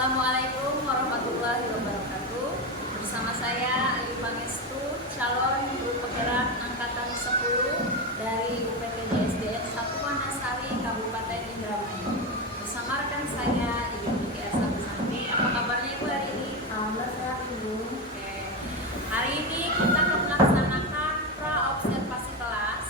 Assalamualaikum warahmatullahi wabarakatuh. Bersama saya Ayu Pangestu, calon guru penggerak angkatan 10 dari UPTJ SDN 1 Wanasari, Kabupaten Indramayu. Bersama rekan saya Ibu Niki Esa Besanti. Apa kabarnya Ibu hari ini? Alhamdulillah sehat Ibu. Oke. Hari ini kita akan melaksanakan pra-observasi kelas.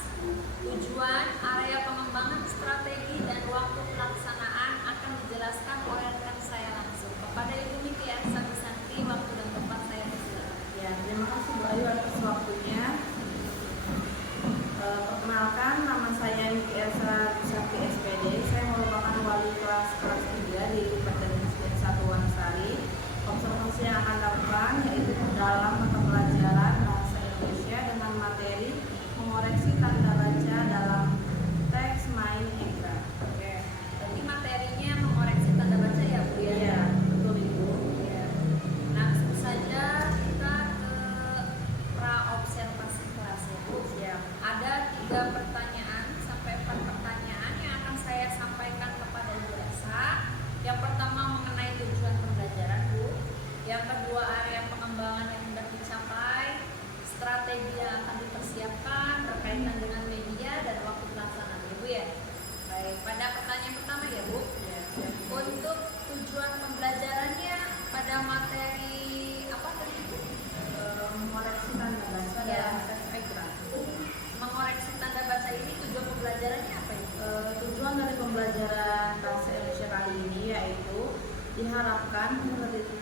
Tujuan, area pengembangan, strategi, dan waktu pelaksanaan akan dijelaskan oleh rekan saya langsung. Kepada Ibu Niki Esa Besanti, waktu dan tempat saya persilakan. Ya, terima kasih Bu Ayu atas waktunya. Perkenalkan, nama saya Niki Esa Besanti SPD. Saya merupakan wali kelas 3 di UPTJ SDN 1 Wanasari. Observasi yang akan dilakukan yaitu dalam mata pelajaran bahasa Indonesia dengan materi mengoreksi tanda baca dalam teks main ekran. Oke. Jadi materinya mengoreksi tanda baca ya Bu ya? Iya, betul Ibu. Ya. Langsung saja kita ke pra-observasi kelas ya Bu. Siap. Ada 3 pertanyaan sampai 4 pertanyaan yang akan saya sampaikan kepada Ibu Esa. Yang pertama mengenai tujuan pembelajaran Bu. Yang kedua area pengembangan yang hendak dicapai, strategi yang akan dipersiapkan berkaitan dengan media dan waktu pelaksanaan Ibu ya. Baik, pada pertanyaan pertama ya Bu. Ya, siap. Untuk tujuan pembelajarannya pada materi apa tadi Bu? Mengoreksi tanda baca Ya. dalam teks ekran. Mengoreksi tanda baca ini tujuan pembelajarannya apa Ibu? Tujuan dari pembelajaran bahasa Indonesia kali ini yaitu diharapkan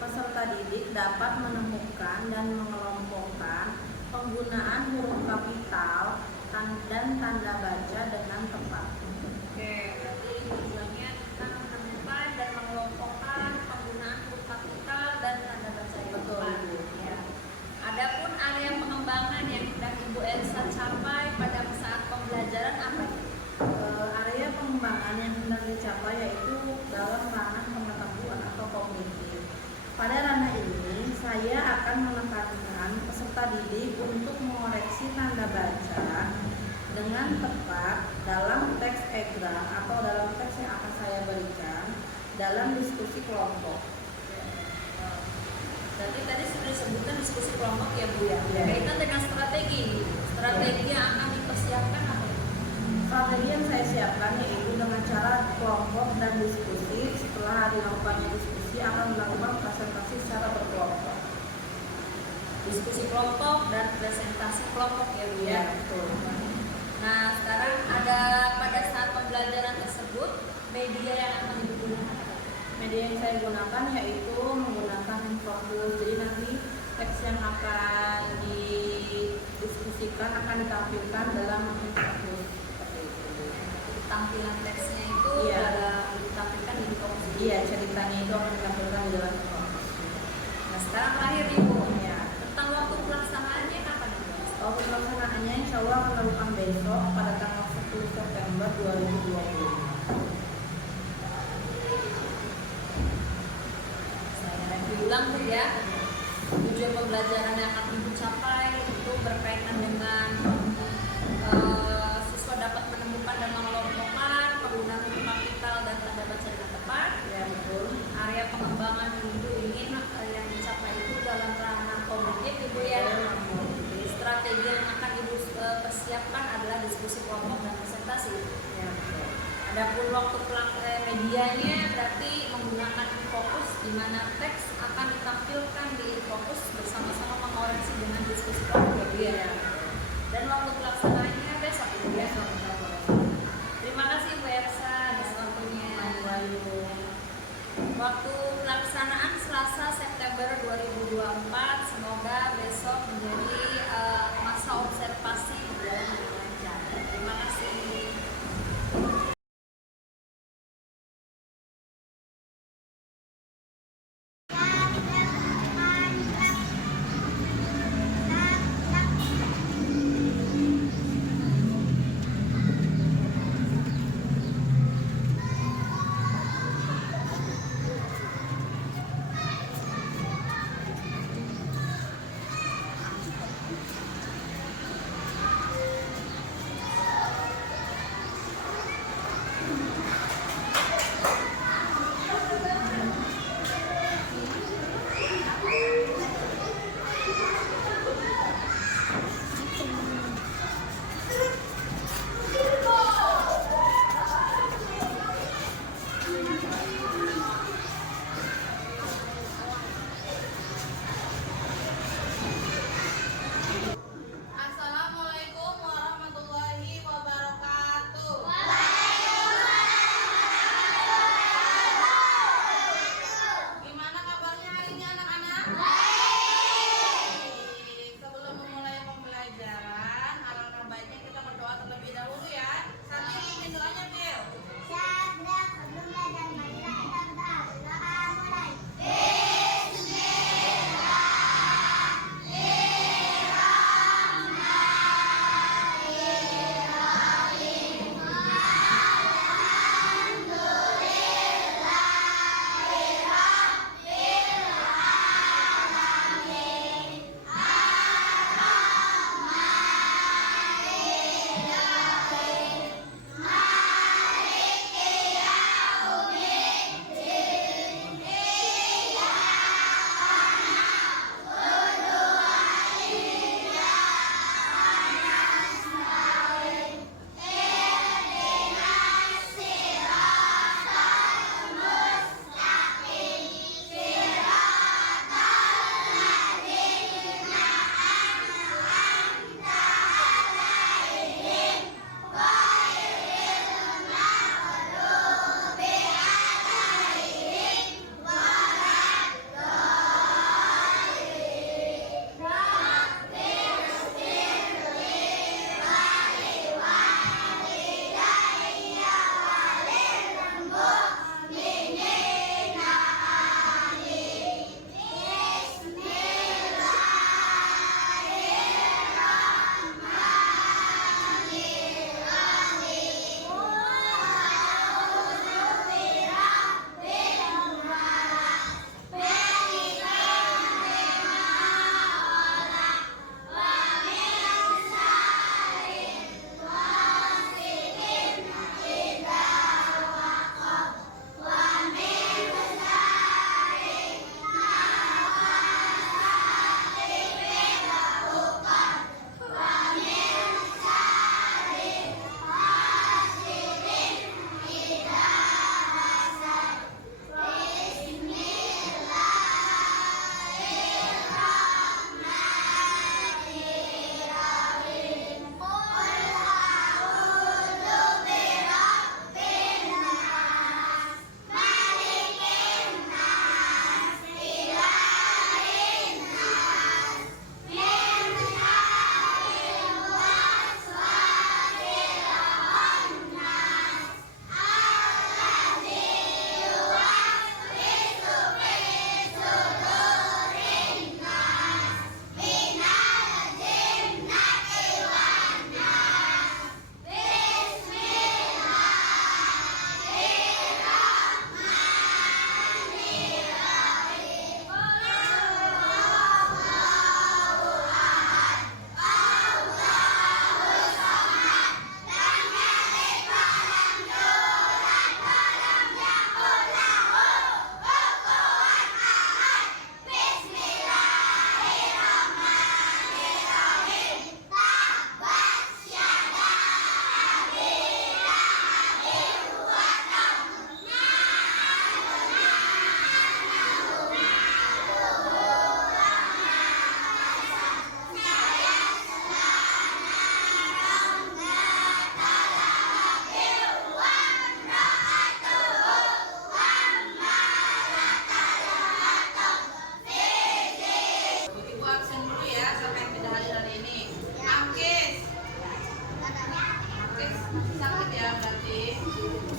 peserta didik dapat menemukan dan mengelompokkan penggunaan huruf kapital dan tanda baca dengan tepat. Oke, berarti tujuannya kita menemukan dan mengelompokkan penggunaan huruf kapital dan tanda baca yang Betul, tepat. Ibu. Ya. Adapun area pengembangan yang hendak Ibu Elsa capai pada saat pembelajaran apa? Area pengembangan yang hendak dicapai yaitu dalam ranah pengetahuan atau kognitif. Pada ranah ini, saya akan menekankan peserta didik untuk mengoreksi tanda baca dengan tepat dalam teks ekran atau dalam teks yang akan saya berikan dalam diskusi kelompok. Berarti tadi sudah disebutkan diskusi kelompok ya Bu ya. Ya. Kaitan dengan strategi. Strategi yang akan dipersiapkan apa? Strategi yang saya siapkan yaitu dengan cara kelompok dan diskusi. Setelah dilakukannya diskusi akan melakukan presentasi secara berkelompok. Diskusi kelompok dan presentasi kelompok ya Bu ya. Betul. Nah, sekarang ada pada saat pembelajaran tersebut media yang akan digunakan. Media yang saya gunakan yaitu menggunakan infografis. Jadi nanti teks yang akan didiskusikan akan ditampilkan dalam infografis. Seperti itu. Tampilan teksnya itu Iya. ditampilkan di fokus. Iya, ceritanya itu akan ditampilkan di dalam infografis. Nah, sekarang terakhir Ibu Ya. tentang waktu pelaksanaannya kapan Ibu? Waktu pelaksanaannya insya Allah akan dilakukan besok pada tanggal 10 September 2020. Saya review ulang Bu ya. Tujuan pembelajaran yang akan Ibu capai itu berkaitan dengan siswa dapat menemukan dan mengelompokkan penggunaan huruf kapital dan tanda baca dengan tepat. Ya, betul. Area pengembangan Ibu ingin yang dicapai itu dalam ranah kognitif Ibu ya. Jadi strategi yang akan Ibu persiapkan adalah diskusi kelompok dan presentasi. Ya, betul. Adapun waktu medianya berarti menggunakan fokus di mana teks akan ditampilkan di fokus bersama-sama mengoreksi dengan diskusi kelompok ya. Dan waktu pelaksanaannya besok Ibu ya. Terima kasih Bu Elsa atas waktunya. Waktu pelaksanaan Selasa September 2024, semoga besok menjadi masa observasi berjalan dengan lancar. Terima kasih.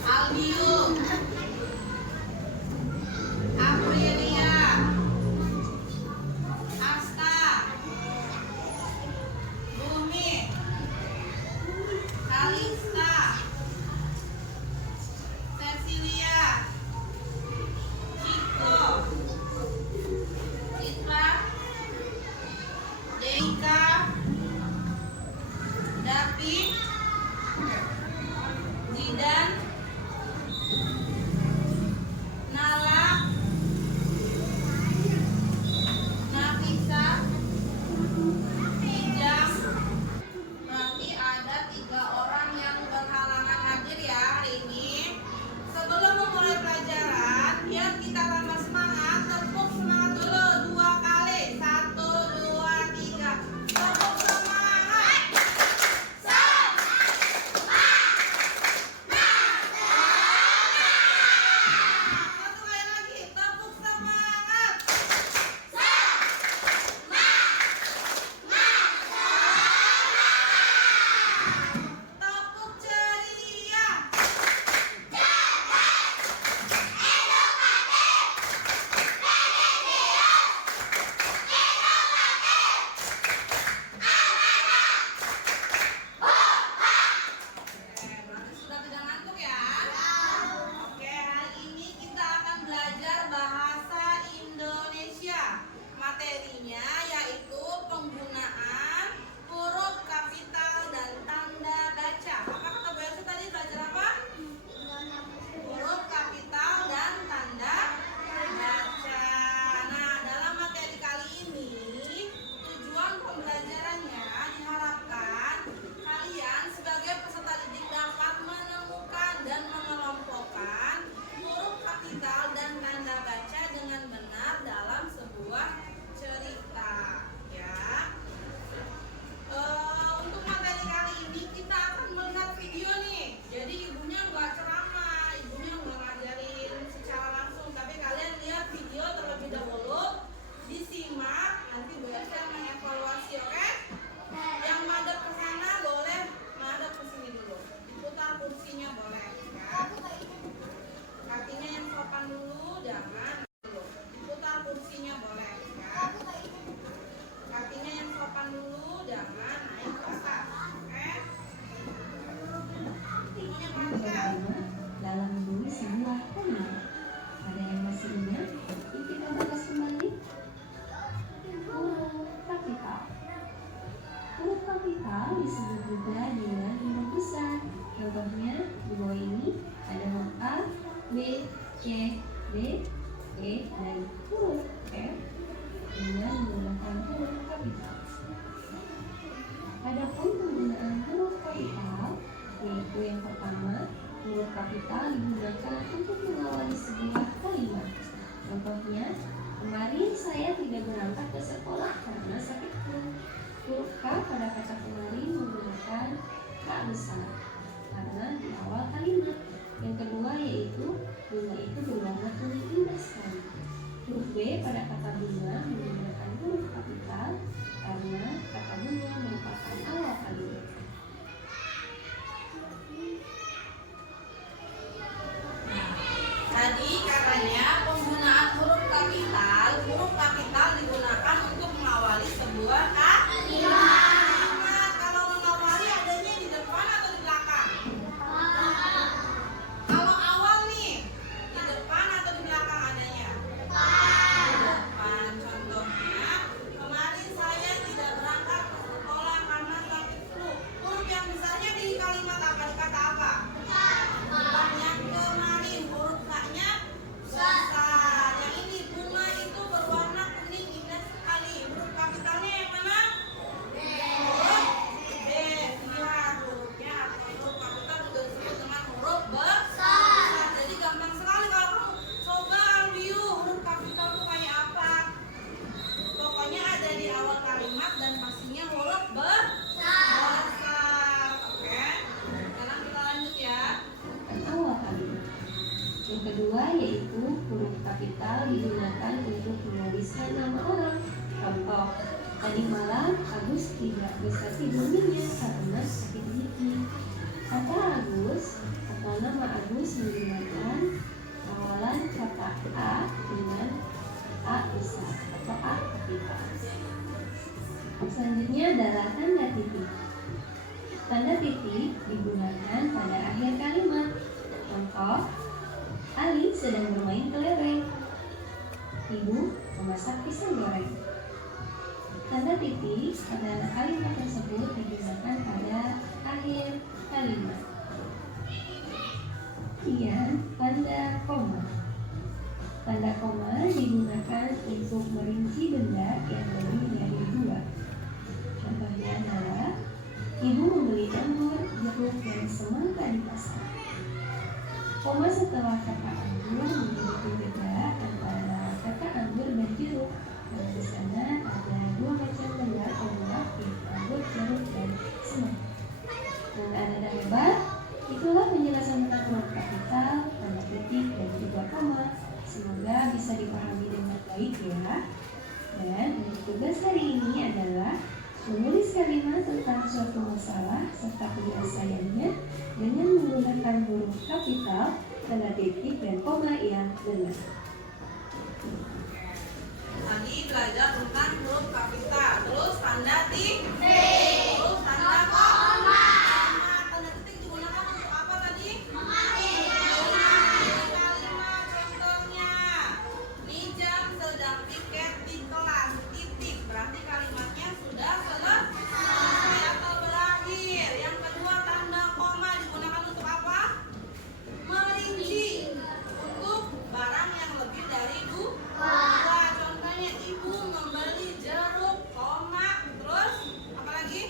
Albiu, Aprilia, Asta, Bumi, Kalista, Cecilia, Ciko, Citra, Deika, David, Zidan, Nala, Nafisa, Ijam. Berarti ada 3 orang yang berhalangan hadir ya hari ini. Sebelum memulai pelajaran, biar kita tambah semangat, tepuk semangat dulu 2 kali. 1, 2, 3. Tepuk semangat. Satu kali lagi, tepuk semangat. Tepuk ceria. Berarti sudah tidak ngantuk ya? Oke, hari ini kita akan belajar bahasa Indonesia. Materinya yaitu penggunaan huruf kapital dan tanda baca. Apa kata Bu Elsa tadi belajar apa? Huruf kapital dan tanda baca. Nah, dalam materi kali ini tujuan pembelajarannya diharapkan kalian sebagai peserta didik dapat menemukan dan mengelompokkan huruf kapital dan tanda baca dengan benar dalam sebuah cerita. Ya. Untuk materi kali ini kita akan melihat video nih. Jadi ibunya nggak ceramah, ibunya nggak ngajarin secara langsung, tapi kalian lihat video terlebih dahulu, disimak, nanti Bu Elsa yang mengevaluasi, oke? Yang madep ke sana boleh madep ke sini dulu. Diputar kursinya boleh, ya. Kakinya yang sopan dulu, jangan dulu. Diputar kursinya boleh, ya. Kakinya yang sopan dulu, jangan naik ke atas, oke? Ibunya perhatikan. Dalam menulis sebuah kalimat. Ada yang masih ingat? Yuk kita bahas kembali. Huruf kapital. Huruf kapital disebut juga dengan huruf besar. Contohnya di bawah ini ada huruf A, B, C, D, E, dan huruf F dengan menggunakan huruf kapital. Adapun penggunaan huruf kapital, yaitu yang pertama, huruf kapital digunakan untuk mengawali sebuah kalimat. Contohnya, kemarin saya tidak berangkat ke sekolah karena sakit perut. Huruf K pada kata kemarin menggunakan K besar karena di awal kalimat. Yang kedua yaitu bunga itu berwarna kuning indah sekali. Huruf B pada kata bunga menggunakan huruf kapital karena kata bunga merupakan awal kalimat. Tadi katanya penggunaan huruf kapital digunakan untuk mengawali sebuah kalimat. Kalau mengawali adanya di depan atau di belakang? Kalau awal nih, di depan atau di belakang adanya? Di depan. Contohnya, kemarin saya tidak berangkat ke sekolah karena sakit flu. Huruf yang besarnya di kalimat apa? Di kata apa? Bukan yang kemarin, huruf K-nya besar. Yang ini bunga itu berwarna kuning indah sekali. Huruf kapitalnya yang mana? Huruf B. Lihat hurufnya atau huruf kapital juga disebut dengan huruf besar. Jadi gampang sekali kalau kamu coba review huruf kapital itu kayak apa. Pokoknya ada di awal kalimat dan pastinya huruf besar. Oke. Sekarang kita lanjut ya. Awal kalimat. Yang kedua yaitu huruf kapital digunakan untuk menuliskan nama orang. Contoh, tadi malam Agus tidak bisa tidur nyenyak karena sakit gigi. Kata Agus atau nama adalah tanda titik. Tanda titik digunakan pada akhir kalimat. Contoh, Ali sedang bermain kelereng. Ibu memasak pisang goreng. Tanda titik pada kalimat tersebut digunakan pada akhir kalimat. Kemudian tanda koma. Tanda koma digunakan untuk merinci benda yang lebih dari dua. Contohnya adalah ibu membeli jamur, jeruk, dan semangka di pasar. Koma setelah kata anggur memiliki beda antara kata anggur dan jeruk. Dan di sana ada dua macam benda koma, yaitu anggur, jeruk, dan semangka. Dan anak-anak hebat, itulah penjelasan tentang huruf kapital, tanda titik, dan juga koma. Semoga bisa dipahami dengan baik ya. Dan untuk tugas hari ini adalah menulis kalimat tentang suatu masalah serta penyelesaiannya dengan menggunakan huruf kapital, tanda titik, dan koma yang benar. Tadi belajar tentang huruf kapital, terus tanda titik, terus tanda koma. Tanda titik digunakan untuk apa tadi? Kalimat contohnya, Nijam sedang piket di kelas, titik. Berarti kalimatnya sudah selesai atau berakhir. Yang kedua, tanda koma digunakan untuk apa? Merinci untuk barang yang lebih dari dua. Contohnya ibu membeli jeruk, koma, terus apa lagi?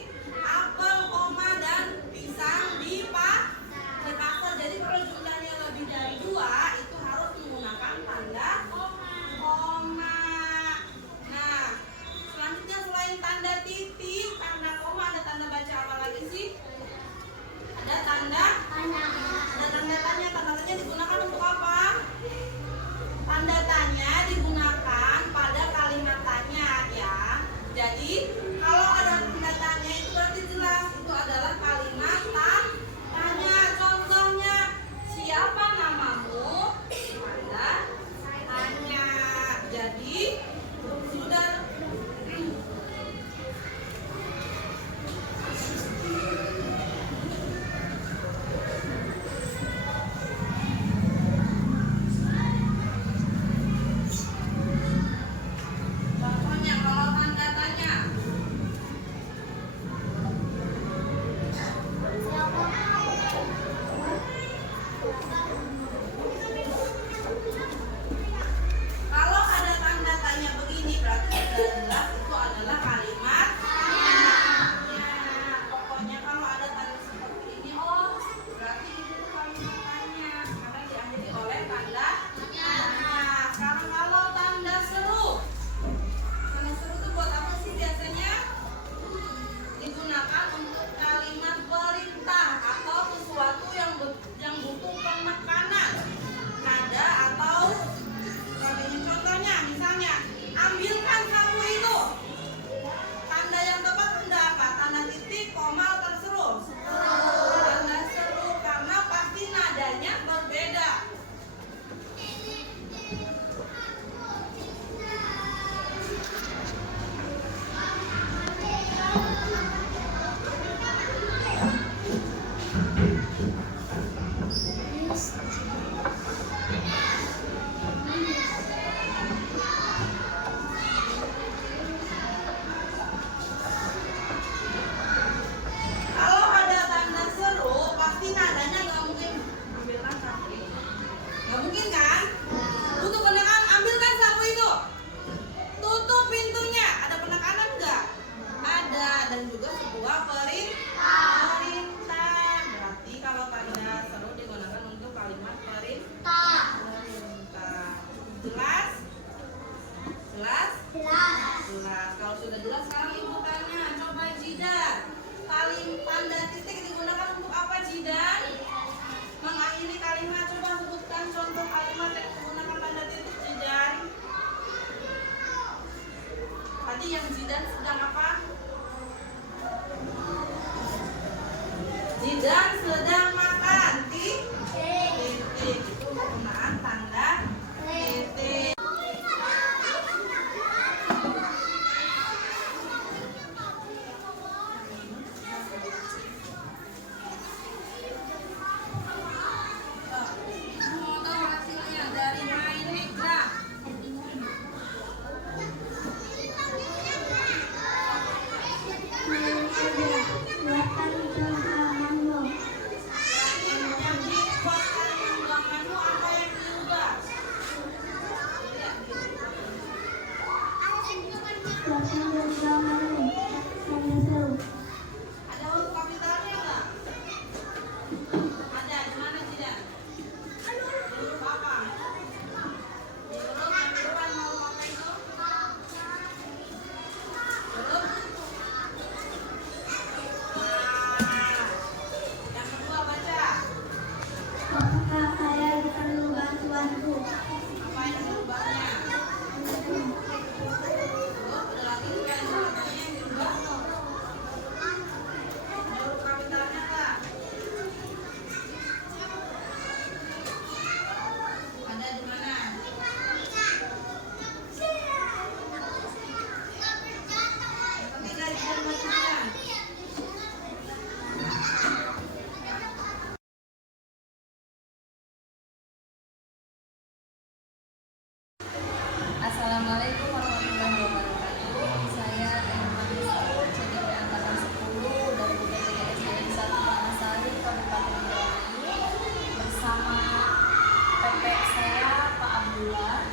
Kakek saya Pak Abdullah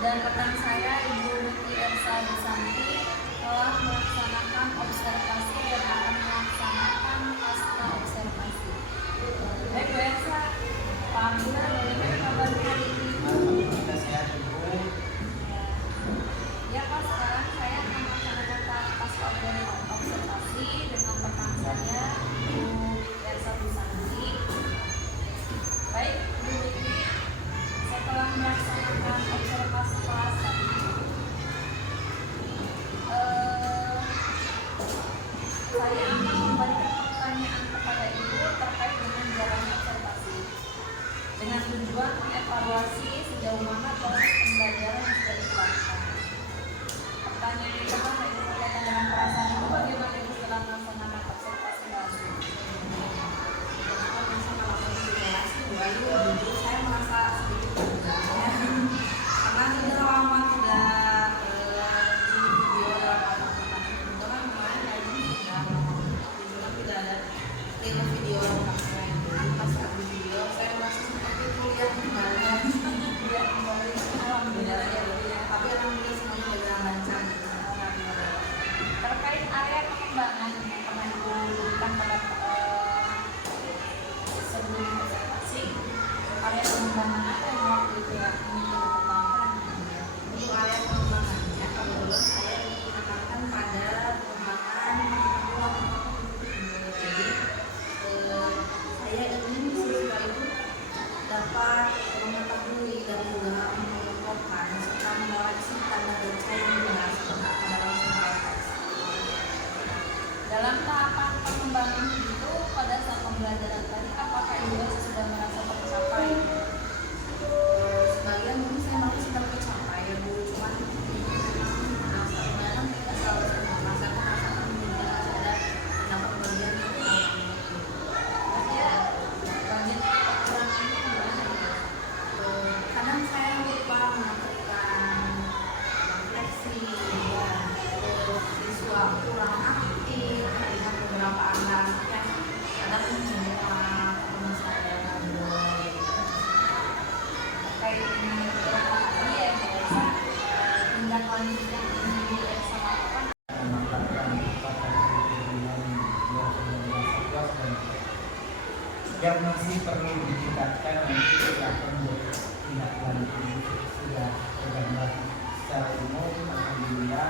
dan rekan saya Ibu Nuti Ersa Besanti telah melaksanakan observasi dan akan melaksanakan pasca observasi. Baik Bu Ersa, Pak Abdullah, bagaimana kabarnya hari ini? Alhamdulillah sehat Ibu. Ya Pak, sekarang saya akan melaksanakan pasca observasi dengan rekan saya Ibu Ersa Besanti. Baik, Bu Nuti, setelah melaksanakan observasi kelas tadi, saya akan memberikan pertanyaan kepada Ibu terkait dengan jalannya observasi dengan tujuan mengevaluasi sejauh mana proses pembelajaran yang sudah dilakukan. Pertanyaan yang pertama Ibu berkaitan dengan perasaan Ibu bagaimana Ibu setelah melaksanakan observasi langsung? Jujur saya merasa sedikit bergembira karena sudah lama tidak di video dalam kebetulan kemarin lagi sudah lama tidak ada real video lengkapnya. Jadi pas ada video saya merasa seperti kuliah kembali. Alhamdulillah ya. Tapi alhamdulillah semuanya berjalan lancar. Terkait area pengembangan yang pernah Ibu berikan pada sebelum observasi, area pengembangan apa yang waktu itu ya ingin dikembangkan? Untuk area pengembangannya kebetulan saya menekankan pada pengembangan jadi saya ingin siswa itu dapat mengetahui dan juga mengelompokkan serta mengoreksi tanda baca yang jelas dalam sebuah teks. Dalam tahapan pengembangan itu pada saat pembelajaran tadi apakah Ibu sudah merasa tercapai? Sebagian mungkin saya masih sudah tercapai ya Bu, cuman sebenarnya kita selalu merasakan juga ada dapat bagian Ya, bagian kekurangannya gimana ya? kadang saya lupa melakukan refleksi ya, terus siswa kurang aktif dengan beberapa anak yang kadang menolak teman saya ngobrol Terkait dengan beberapa tadi ya Ibu Elsa, tindak lanjut yang ingin Ibu Elsa lakukan. Menempatkan pada bulan 2019 dan yang masih perlu ditingkatkan nanti akan tindak lanjut sudah tergambar secara umum. Alhamdulillah